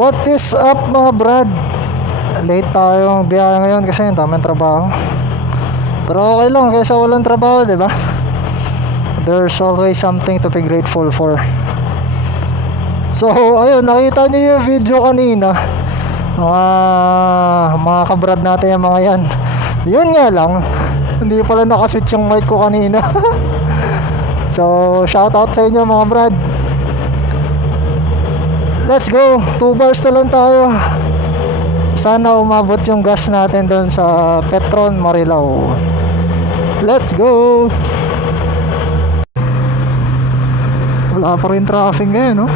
What is up mga brad? Late tayo biyahe ngayon kasi yung tamang trabaho. Pero okay lang kaysa walang trabaho, diba? There's always something to be grateful for. So ayun, nakita niyo yung video kanina, mga kabrad natin yung mga yan. Yun nga lang, hindi pala nakaswitch yung mic ko kanina. So shout out sa inyo mga brad. Let's go, 2 bars na lang tayo. Sana umabot yung gas natin doon sa Petron Marilao. Let's go. Wala pa rin traffic ngayon, no?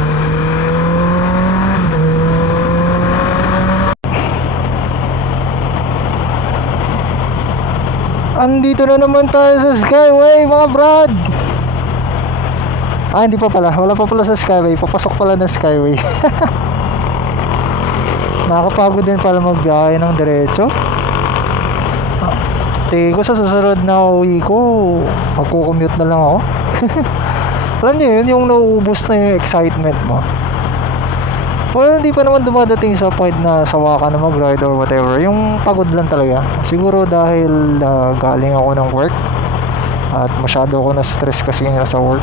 Andito na naman tayo sa Skyway mga brad. Hindi pa pala, wala pa pala sa Skyway. Papasok pala ng Skyway. Nakakapagod din pala magbiyahe ng diretso. Tingin ko sa susunod na uwi ko, magkukommute na lang ako. Alam niyo yun, yung nauubos na yung excitement mo. Well, hindi pa naman dumadating sa point na sawa ka na mag-ride or whatever. Yung pagod lang talaga. Siguro dahil galing ako ng work at masyado ako na-stress kasi nga sa work.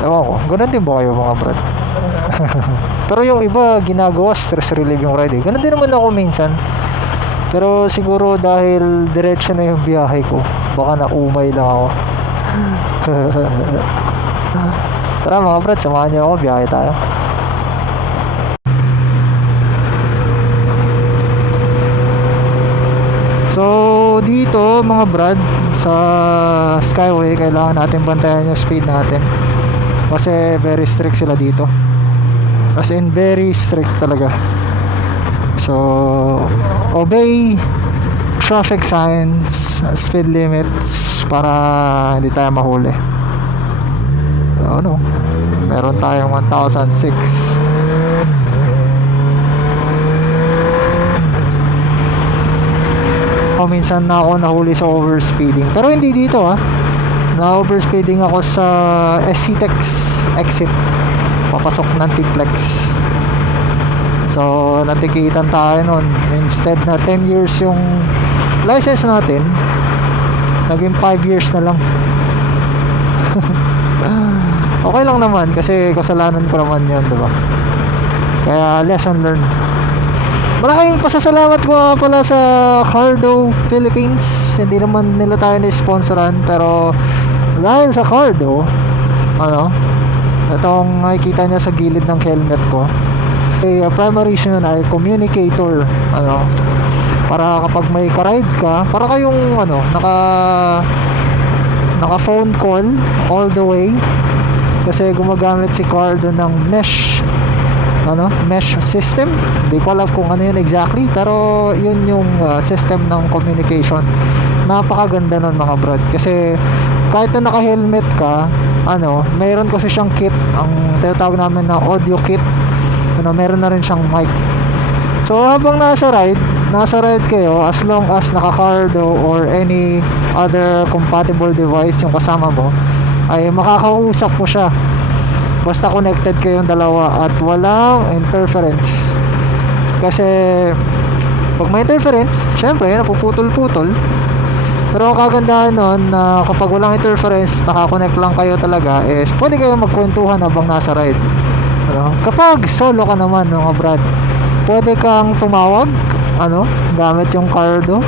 Ewan ko, ganun din ba kayo mga brad? Pero yung iba ginagawa stress relief yung ride eh. Ganun din naman ako minsan. Pero siguro dahil diretso na yung biyahe ko, baka naumay lang ako. Tara mga brad, samahan niyo ako, biyahe tayo. So dito mga brad, sa Skyway kailangan natin bantayan yung speed natin. Kasi very strict sila dito. As in very strict talaga. So obey traffic signs, speed limits para hindi tayo mahuli. So, ano, meron tayong 1006. Minsan na ako nahuli sa overspeeding, pero hindi dito na overspeeding ako sa SCTEX exit papasok ng T-Flex. So natikitan tayo nun. Instead na 10 years yung license natin, naging 5 years na lang. Okay lang naman kasi kasalanan ko naman yun, diba? Kaya lesson learned. Malaking pasasalamat ko pala sa Cardo Philippines. Hindi naman nila tayo na-sponsoran, pero dahil sa Cardo, itong nakikita niya sa gilid ng helmet ko, primary reason ay communicator, para kapag may ka-ride ka, para kayong naka phone call all the way, kasi gumagamit si Cardo ng mesh system. Hindi ko alam kung ano yun exactly, pero yun yung system ng communication. Napakaganda nun mga brad, kasi kahit na naka-helmet ka, mayroon kasi siyang kit, ang tinatawag namin na audio kit. Meron na rin siyang mic. So habang nasa ride kayo, as long as naka-Cardo or any other compatible device yung kasama mo, ay makakausap mo siya. Basta connected kayong dalawa at walang interference. Kasi pag may interference, syempre napuputol-putol. Pero kagandahan nun na kapag walang interference, nakakonect lang kayo talaga, pwede kayong magkwentuhan habang nasa ride. Kapag solo ka naman mga brad, pwede kang tumawag gamit yung Cardo.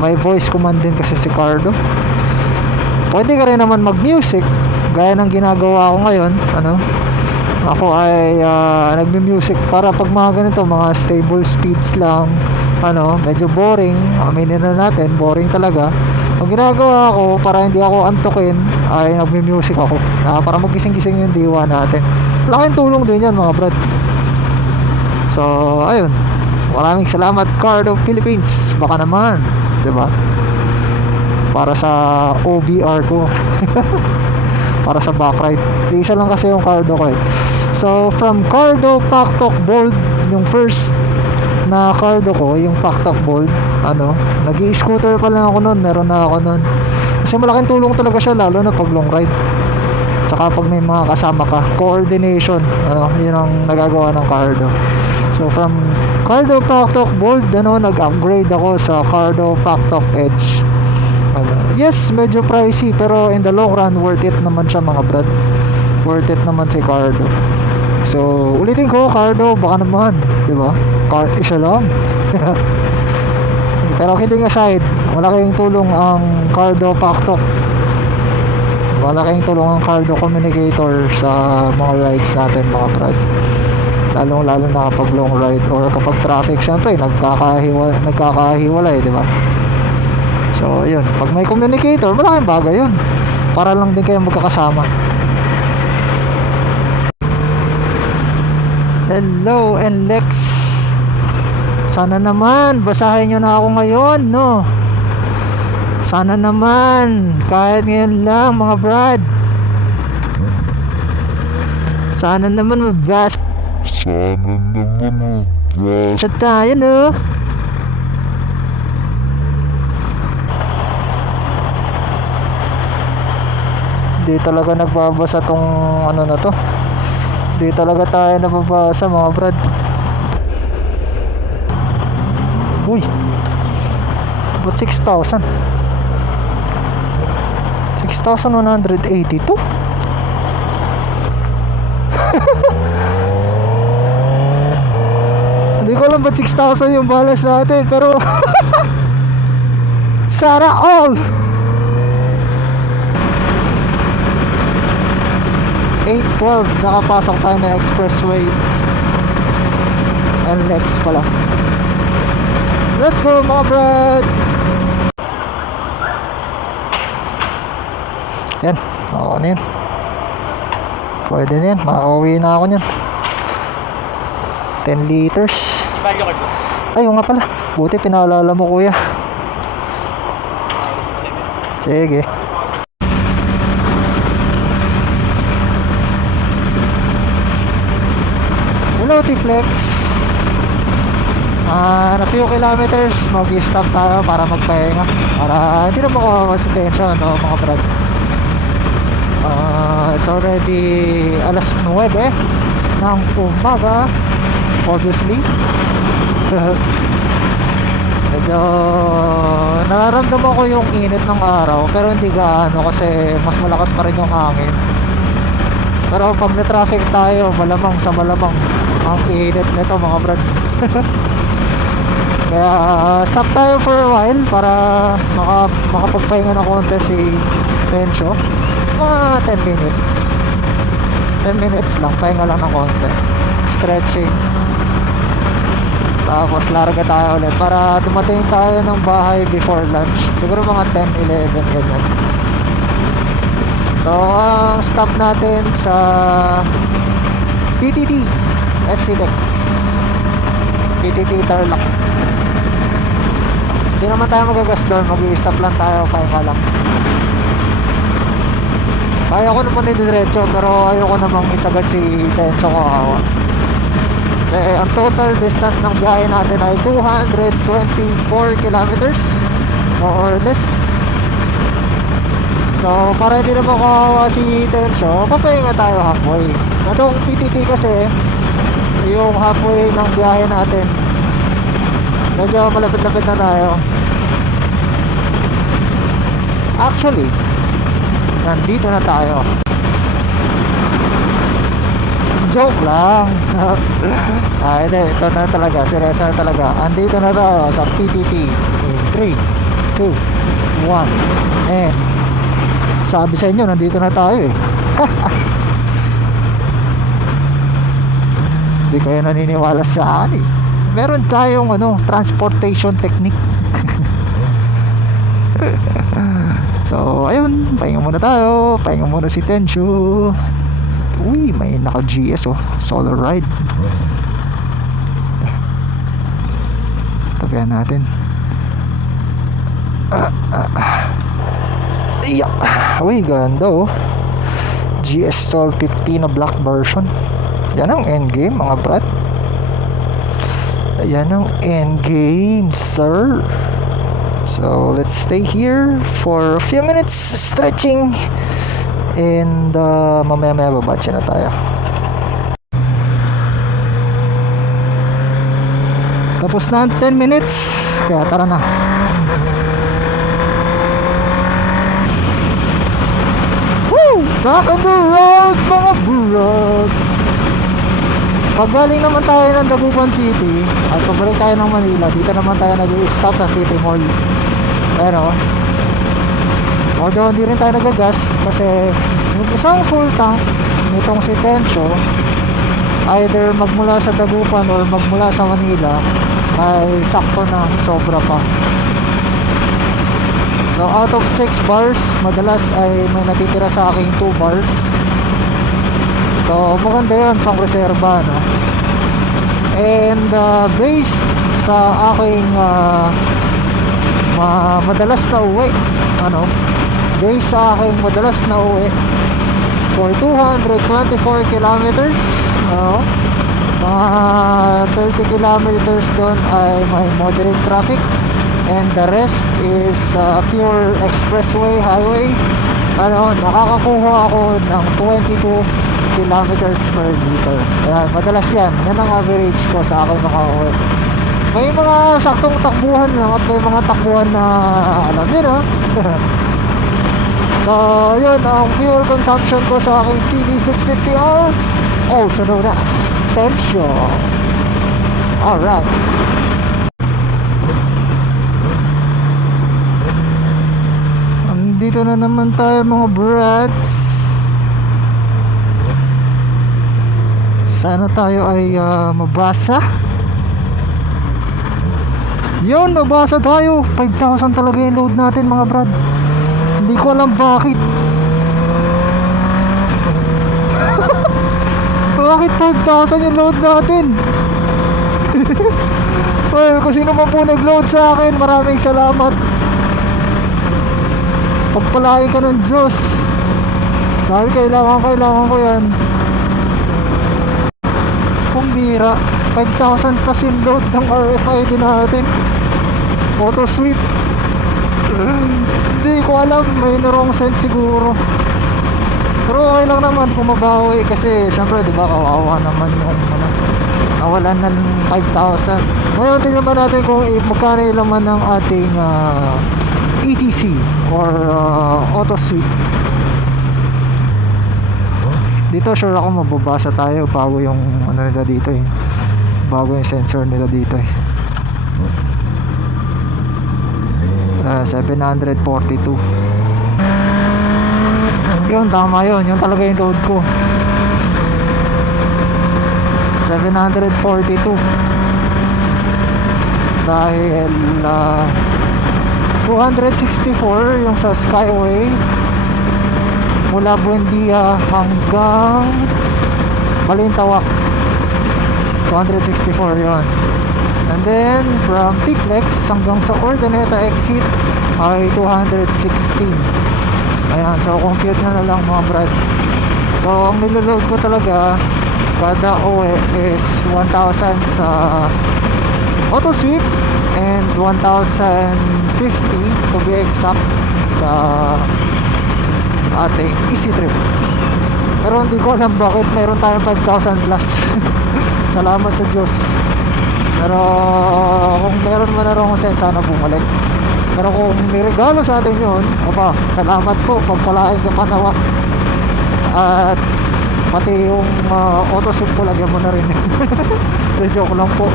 May voice command din kasi si Cardo. Pwede ka rin naman mag-music gaya ng ginagawa ko ngayon. Ako ay nagme-music para pag mga ganito, mga stable speeds lang, medyo boring, aminin na natin, boring talaga. Ang ginagawa ko para hindi ako antukin ay nagme-music ako, para magising-gising yung diwa natin. Laking tulong din yan mga brad. So ayun, maraming salamat Cardo Philippines, baka naman, diba? Para sa OBR ko. Para sa backride. Isa lang kasi yung Cardo ko . So from Cardo Paktok Bold, yung first na Cardo ko, yung Paktok Bold, nag-i-scooter pa lang ako noon, meron na ako noon. Kasi malaking tulong talaga siya, lalo na pag long ride. Tsaka kapag may mga kasama ka, coordination, yun ang nagagawa ng Cardo. So from Cardo Paktok board, nag-upgrade ako sa Cardo Paktok Edge. Yes, medyo pricey, pero in the long run worth it naman siya mga brad. Worth it naman si Cardo. So ulitin ko, Cardo baka naman, di ba? Isa lang. Pero kidding aside, malaking tulong ang Cardo Paktok. Malaking tulong ang Cardo Communicator sa mga rides natin mga brad. Lalo na kapag long ride or kapag traffic, syempre nagkakahiwalay, di ba? So yun, pag may communicator, malaking bagay yun, para lang din kayo magkakasama. Hello and Lex, sana naman basahin nyo na ako ngayon, no? Sana naman kahit ngayon lang mga brad, sana naman mabasa tayo, no? Di talaga nagbabasa tong ano na to. Di talaga tayo nababasa mga brad. Uy, about 6,000 6,182. Hindi ko alam ba't 6,000 yung balance natin, pero Sana all. 8:12, nakapasok tayo na expressway. NLEX pala. Let's go mga brad. Yan, ako na yan. Pwede na yan, makauwi na ako nyan. 10 liters. Ay, nga pala, buti pinaalala mo kuya. Sige. Hello T-Flex. Na few kilometers mag-stop tayo para magpahinga, para hindi na makawawa sa tension, no, mga brad. It's already alas 9 ng umaga, obviously. Medyo nararamdaman ko yung init ng araw, pero hindi gaano kasi mas malakas pa rin yung hangin. Pero pag na-traffic tayo, malamang sa malamang ang init nito mga brad. Kaya stop tayo for a while para makapagpahinga ng konti si Tencho. Mga 10 minutes 10 minutes lang, pahinga lang ng konti, stretching, tapos larga tayo ulit para dumating tayo ng bahay before lunch, siguro mga 10-11 ganyan. So ang stop natin sa PTT SCLEX, PTT Tarlac. Hindi naman tayo magagas doon, mag-i-stop lang tayo, pahinga lang. Kaya ko naman diretso, pero ayoko namang isagad si Tencho ko, kawawa. Kasi ang total distance ng biyahe natin ay 224 kilometers more or less. So para hindi naman kawawa si Tencho, papahinga tayo halfway. Itong PTT kasi, yung halfway ng biyahe natin, medyo malapit-lapit na tayo. Actually, nandito na tayo. Joke lang. Hindi, ito na talaga, seryoso na talaga. Andito na tayo sa PTT in 3, 2, 1 and sabi sa inyo, nandito na tayo eh. Hindi kayo naniniwala sa akin eh. Meron tayong transportation technique. So ayun, pahinga muna tayo. Pahinga muna si Tencho. Uy, may naka GS solo ride. Tabihan natin. Uy, ganda GS 1250 na black version. Yan ang endgame mga brad. Yan ang endgame, sir. So let's stay here for a few minutes stretching And mamaya babatche na tayo. Tapos na 10 minutes, kaya tara na. Woo! Back on the road mga burad. Pagbaling naman tayo ng Dagupan City at pabalik tayo ng Manila, dito naman tayo nag-i-stop sa City Mall. Pero although hindi rin tayo nagagas kasi yung isang full tank nitong si Tensyo, either magmula sa Dagupan or magmula sa Manila, ay sakto na, sobra pa. So out of 6 bars, madalas ay may natitira sa aking 2 bars. So maganda yun pang reserva, no? And based sa aking madalas na uwi, based sa aking madalas na uwi for 224 kilometers, mga 30 kilometers doon ay may moderate traffic and the rest is pure expressway, highway. Nakakakuha ako ng 22 kilometers per liter. Ayan, madalas yan ang average ko sa aking makauwi. May mga saktong takbuhan lang at may mga takbuhan na alam nyo, no? So yun ang fuel consumption ko sa aking CB650R, also known as Tensyo. Alright, andito na naman tayo mga brats. Sana tayo ay mabasa. Yun, nabasa tayo. 5,000 talaga yung load natin mga brad. Hindi ko alam bakit. Bakit 5,000 yung load natin? Well, kung sino man po nag-load sa akin, maraming salamat. Pagpalain ka ng Diyos. Dahil kailangan ko yan. Kumbira, 5,000 plus yung load ng RFID natin. Auto sweep. Hindi ko alam, may wrong sense siguro. Pero okay lang naman kung mabawi kasi syempre diba kawawa naman yung nawalan ng 5,000. Ngayon tingnan ba natin kung magkano yung laman ng ating ETC or auto sweep. Dito sure ako mababasa tayo bago yung nila dito bago yung sensor nila dito 742. Yun, tama yun. Yung talaga yung load ko. 742. Dahil 264 yung sa Skyway mula Buendia hanggang Balintawak. 264 yun. And then from Tiplex hanggang sa Urdaneta exit ay 216. Ayan, so compute na lang mga brad. So ang niloload ko talaga kada uwi is 1,000 sa auto sweep and 1,050 to be exact sa ating easy trip. Pero hindi ko alam bakit mayroon tayong 5,000 plus. Salamat sa Diyos. Pero kung meron man na wrong sense, sana bumalik. Pero kung may regalo sa atin yun, salamat po, pagpalain ka pa nawa. At pati yung auto sweep ko, lagyan mo na rin. Joke lang po.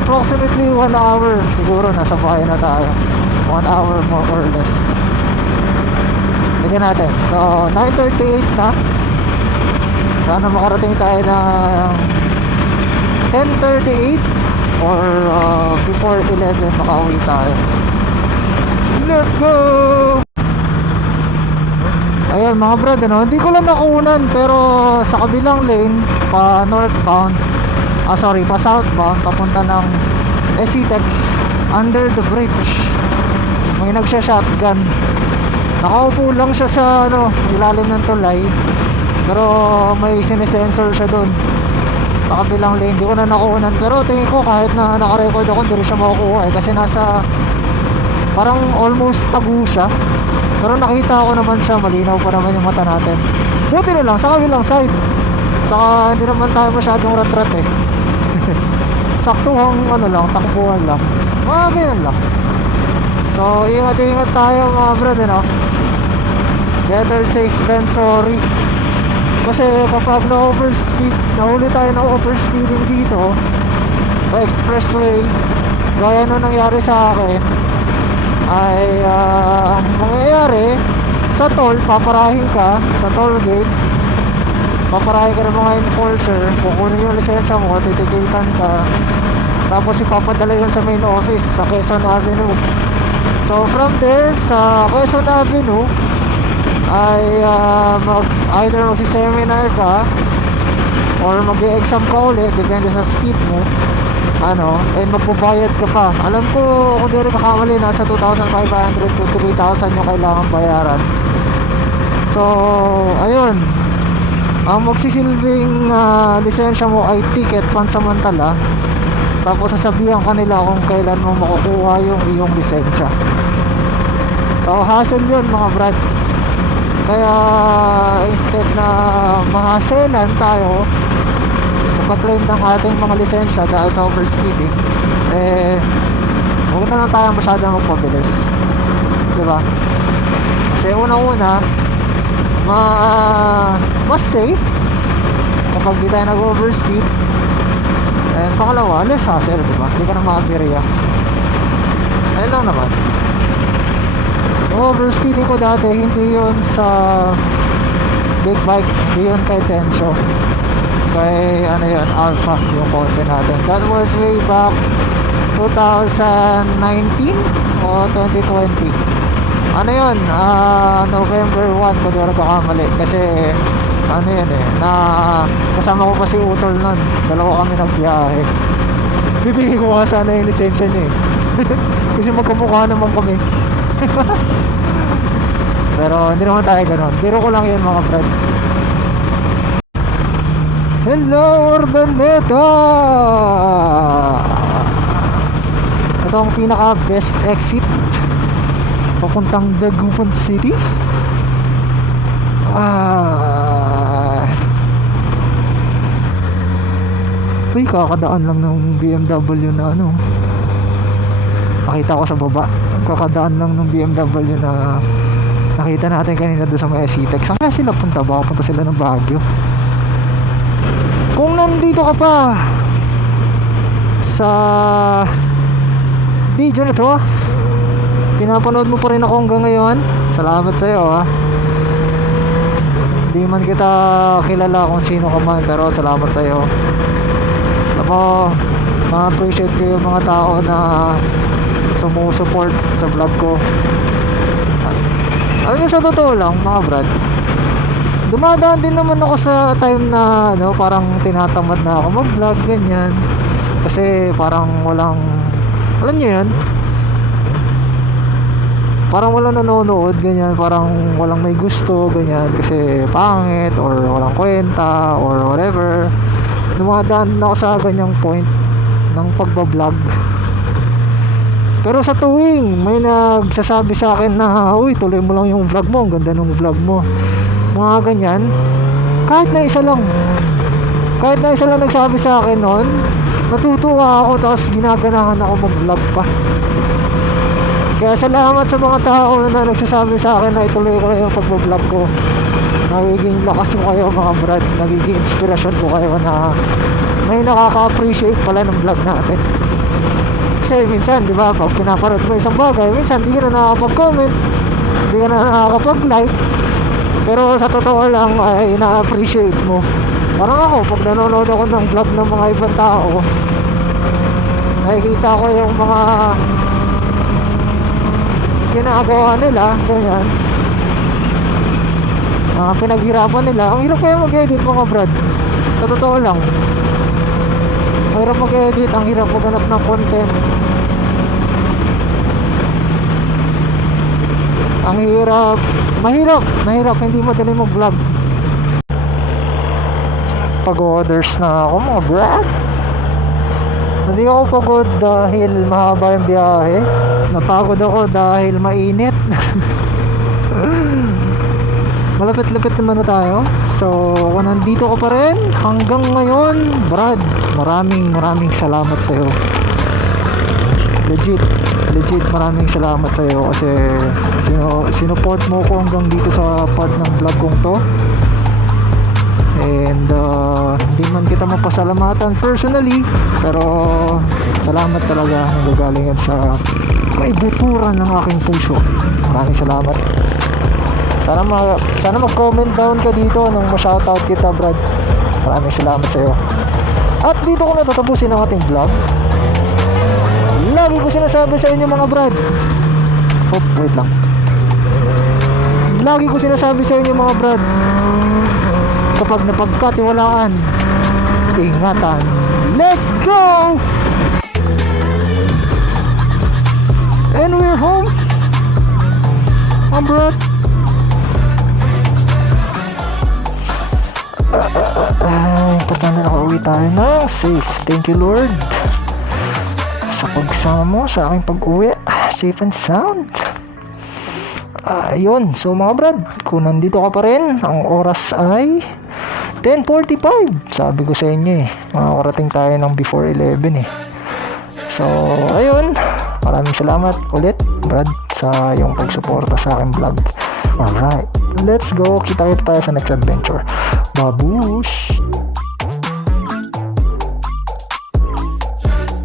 Approximately 1 hour siguro nasa bahay na tayo. 1 hour more or less. Tignan natin. So 9:38 na. Sana makarating tayo na 10:38 or before 11 makauwi tayo. Let's go! Ayan mga brad, hindi ko lang nakunan pero sa kabilang lane pa northbound, pa southbound papunta ng SCTEX under the bridge, may nagsha-shotgun. Nakaupo lang siya sa ilalim ng tulay pero may sinesensor siya doon sa kabilang lane. Di ko na nakunan pero tingin ko kahit na nakarecord ako hindi rin siya makukuha kasi nasa Parang almost tago siya. Pero nakita ko naman siya, malinaw pa naman yung mata natin. Buti na lang, sa kabilang side. Saka hindi naman tayo masyadong rat-rat eh. Saktuhang ano lang, takbuhan lang. Mga ganyan lang. So, ingat-ingat tayo mga brad, ano? Better safe than sorry. Kasi kapag na-overspeed, nahuli tayo ng overspeeding dito sa expressway, gaya nung nangyari sa akin, ay ang mangyayari sa toll, paparahin ka sa toll gate, paparahin ka ng mga enforcer, kukunin yung lisensya mo, titikitan ka, tapos ipapadala yun sa main office sa Quezon Avenue. So from there sa Quezon Avenue ay either magsi-seminar ka or mag-e-exam ka ulit, depende sa speed mo, magbabayad ka pa. Alam ko kung di rin kakamali, nasa 2,500 to 3,000 yung kailangan bayaran. So ayun, ang magsisilbing lisensya mo ay ticket pansamantala, tapos sasabihan ka nila kung kailan mo makukuha yung iyong lisensya. So hassle yun mga brad. Kaya instead na mahaselan tayo sa pag-claim ng ating mga lisensya dahil sa overspeeding, huwag na lang tayo masyadong magpabilis, diba? Kasi unang-una, mas safe kapag di tayo nag-overspeed, and pangalawa, less hassle, diba? Hindi ka na makabiriya. Ayun lang naman. Overspeeding ko dati, hindi yun sa big bike, hindi yun kay Tensho, kay Alpha yung kotse natin. That was way back 2019 o 2020. November 1 kung di ako nagkakamali, kasi kasama ko pa si Utol nun, dalawa kami nagbiyahe. Bibigay ko nga sana yung lisensya niya kasi magkamukha naman kami. Pero hindi naman tayo ganun, biro ko lang yun mga friend. Hello Urdaneta! Ito ang pinaka best exit papuntang Dagupan City. Uy, kakadaan lang ng BMW na nakita ko sa baba. Kakadaan lang ng BMW na nakita natin kanina doon sa may SCTEC. Saan kaya sila punta? Baka punta sila ng Baguio. Kung nandito ka pa sa video na to, pinapanood mo pa rin ako hanggang ngayon, salamat sa'yo Hindi man kita kilala kung sino ka man, pero salamat sa'yo. Ako, na-appreciate ko yung mga tao na sumusuport sa vlog ko. Alam niyo, sa totoo lang mga brad, dumadaan din naman ako sa time na parang tinatamad na ako mag-vlog, ganyan. Kasi parang walang, alam niyo yun, parang walang nanonood, ganyan. Parang walang may gusto, ganyan, kasi pangit or walang kwenta or whatever. Dumadaan na ako sa ganyang point ng pagbablog. Pero sa tuwing may nagsasabi sa akin na, uy, tuloy mo lang yung vlog mo, ang ganda ng vlog mo, mga ganyan, kahit na isa lang nagsabi sa akin noon, natutuwa ako, tapos ginaganahan ako mag-vlog pa. Kaya salamat sa mga tao na nagsasabi sa akin na ituloy ko lang yung pag-vlog ko. Nagiging lakas ko kayo mga brad, nagiging inspirasyon ko kayo na may nakaka-appreciate pala ng vlog natin. Kasi minsan, di ba, pag pinapanood mo isang bagay, minsan di ka na nakakapag-comment, di ka na nakakapag-like, pero sa totoo lang ay na-appreciate mo. Parang ako, pag nanonood ako ng vlog ng mga ibang tao, nakikita ko yung mga ginagawa nila, ganyan, pinaghirapan nila. Ang hirap kaya mag-edit mga brad, sa totoo lang. Ang hirap mag-edit, ang hirap maghanap ng content, ang hirap, mahirap, hindi madali mag-vlog. Pag-orders na ako mga brad. Hindi ako pagod dahil mahaba yung biyahe. Napagod ako dahil mainit. Malapit-lapit naman na tayo. So, kung nandito ka pa rin hanggang ngayon, Brad, maraming salamat sa'yo. Legit maraming salamat sa'yo kasi sinupport mo ko hanggang dito sa part ng vlog kong to. And hindi man kita mapasalamatan personally, pero salamat talaga, nagagaling yan sa kaibuturan ng aking puso. Maraming salamat. Sana mag-comment down ka dito nung ma-shoutout kita, Brad. Maraming salamat sa'yo. At dito ko natatapusin ang ating vlog. Lagi ko sinasabi sa inyo mga Brad. Wait lang. Lagi ko sinasabi sa inyo mga Brad, kapag napagkatiwalaan, ingatan. Let's go! And we're home. Brad. Importante na nakauwi tayo na safe. Thank you Lord sa pagsama mo sa aking pag-uwi, safe and sound. Yun, so mga Brad, kung nandito ka pa rin, ang oras ay 10:45. Sabi ko sa inyo makakarating tayo ng before 11 So ayun, maraming salamat ulit Brad sa iyong pagsuporta sa aking vlog. Alright, let's go, kita tayo sa next adventure. Babush!